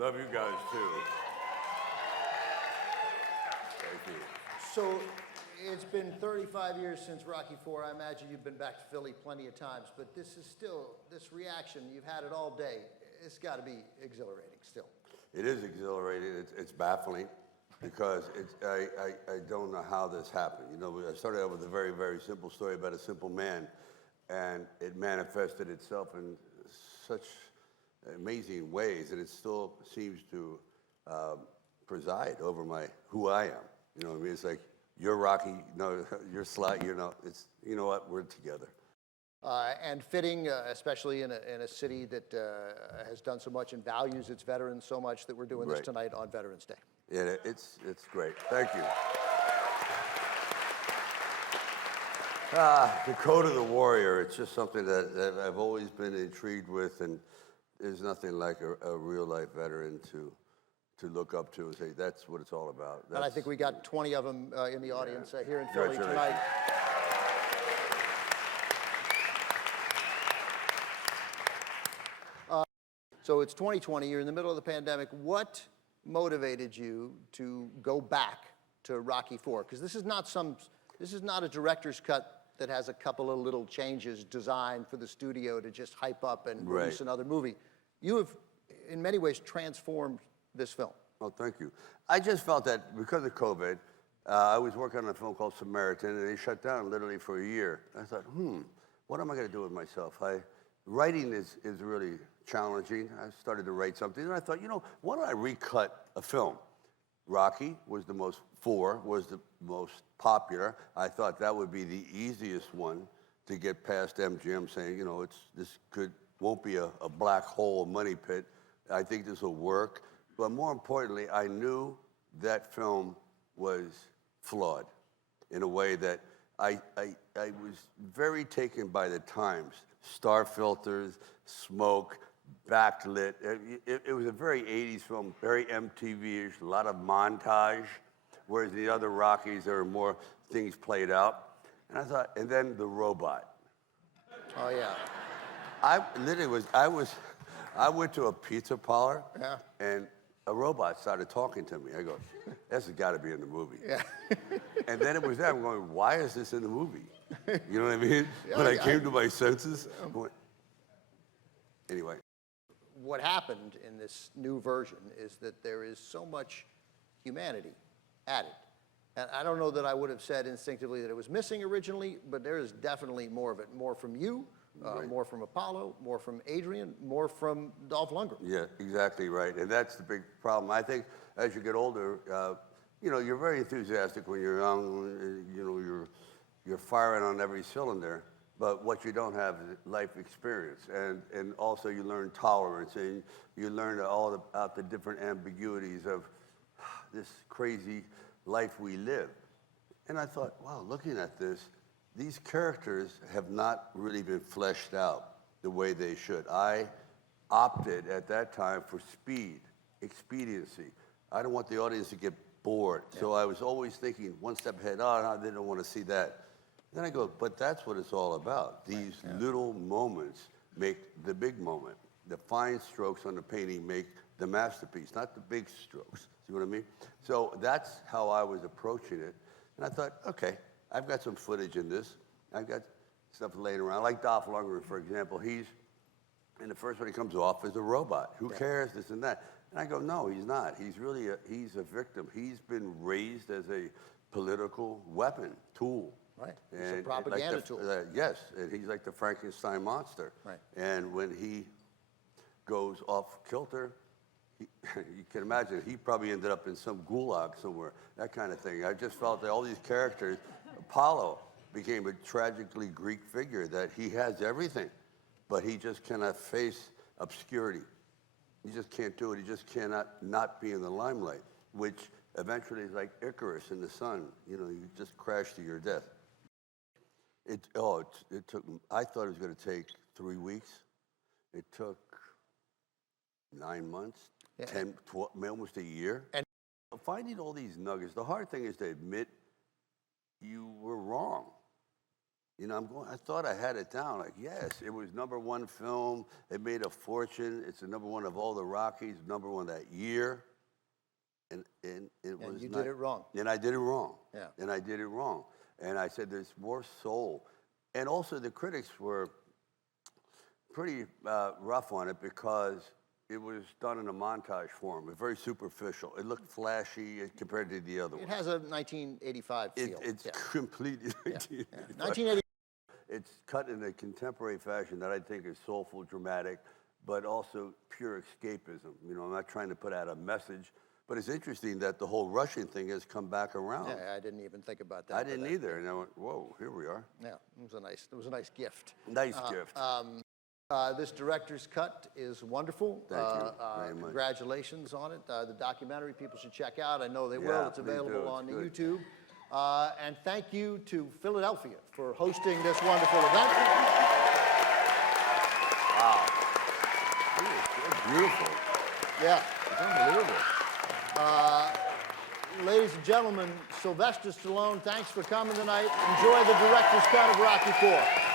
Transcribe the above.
Love you guys, too. Thank you. So it's been 35 years since Rocky IV. I imagine you've been back to Philly plenty of times, but this is still, this reaction, you've had it all day. It's got to be exhilarating still. It is exhilarating. It's baffling because I don't know how this happened. You know, I started out with a very, very simple story about a simple man, and it manifested itself in such amazing ways, and it still seems to preside over who I am. You know what I mean? It's like, you're Rocky, no, you're Sly, you know, it's, you know what, we're together. And fitting, especially in a city that has done so much and values its veterans so much, that we're doing this tonight on Veterans Day. Yeah, it's great. Thank you. The Code of the Warrior, it's just something that I've always been intrigued with, and there's nothing like a real-life veteran to look up to and say, that's what it's all about. And I think we got 20 of them in the audience here in Philly tonight. So it's 2020, you're in the middle of the pandemic. What motivated you to go back to Rocky IV? Because this is not a director's cut that has a couple of little changes designed for the studio to just hype up and release another movie. You have, in many ways, transformed this film. Oh, thank you. I just felt that because of COVID, I was working on a film called Samaritan, and they shut down literally for a year. I thought, what am I going to do with myself? Writing is really challenging. I started to write something, and I thought, you know, why don't I recut a film? Rocky was the most popular. I thought that would be the easiest one to get past MGM saying, you know, won't be a black hole, a money pit. I think this will work. But more importantly, I knew that film was flawed in a way that I was very taken by the times. Star filters, smoke, backlit. It was a very 80s film, very MTV-ish, a lot of montage, whereas the other Rockies, there were more things played out. And I thought, and then the robot. Oh, yeah. I went to a pizza parlor, and a robot started talking to me. I go, this has got to be in the movie. Yeah. And then it was there. I'm going, why is this in the movie? You know what I mean? When I came to my senses, I'm going, anyway. What happened in this new version is that there is so much humanity added. And I don't know that I would have said instinctively that it was missing originally, but there is definitely more of it. More from you, more from Apollo, more from Adrian, more from Dolph Lundgren. Yeah, exactly right. And that's the big problem. I think as you get older, you know, you're very enthusiastic when you're young. You know, you're firing on every cylinder. But what you don't have is life experience. And also you learn tolerance, and you learn all about the different ambiguities of this crazy life we live. And I thought, wow, looking at this, these characters have not really been fleshed out the way they should. I opted at that time for speed, expediency. I don't want the audience to get bored. Yeah. So I was always thinking one step ahead. Oh, no, they don't want to see that. Then I go, but that's what it's all about. These little moments make the big moment. The fine strokes on the painting make the masterpiece, not the big strokes. See what I mean? So that's how I was approaching it. And I thought, okay, I've got some footage in this. I've got stuff laying around. Like Dolph Lundgren, for example, he's, in the first one he comes off as a robot. Who cares, this and that? And I go, no, he's not. He's really he's a victim. He's been raised as a political weapon, tool. Right, it's a propaganda tool. Yes, and he's like the Frankenstein monster. Right. And when he goes off kilter, you can imagine, he probably ended up in some gulag somewhere, that kind of thing. I just felt that all these characters, Apollo became a tragically Greek figure, that he has everything, but he just cannot face obscurity. He just can't do it. He just cannot not be in the limelight, which eventually is like Icarus in the sun. You know, you just crash to your death. It took, I thought it was going to take 3 weeks. It took 9 months, 10, 12, almost a year. And finding all these nuggets, the hard thing is to admit you were wrong. You know, I thought I had it down. Like, yes, it was #1 film. It made a fortune. It's the #1 of all the Rockies, #1 that year. And it was. And you did it wrong. And I did it wrong. Yeah. And I did it wrong. And I said, there's more soul. And also the critics were pretty rough on it because it was done in a montage form, very superficial. It looked flashy compared to the other one. It has a 1985 feel. It's completely 1985. 1980. It's cut in a contemporary fashion that I think is soulful, dramatic, but also pure escapism. You know, I'm not trying to put out a message, but it's interesting that the whole Russian thing has come back around. Yeah, I didn't even think about that. I didn't either, and I went, whoa, here we are. Yeah, it was a nice gift. Nice gift. This director's cut is wonderful. Thank you very much. Congratulations on it. The documentary people should check out. I know they will. Yeah, It's please do. available It's on the good. YouTube. And thank you to Philadelphia for hosting this wonderful event. Wow. It's beautiful. Yeah. It's unbelievable. Ladies and gentlemen, Sylvester Stallone, thanks for coming tonight. Enjoy the director's cut of Rocky IV.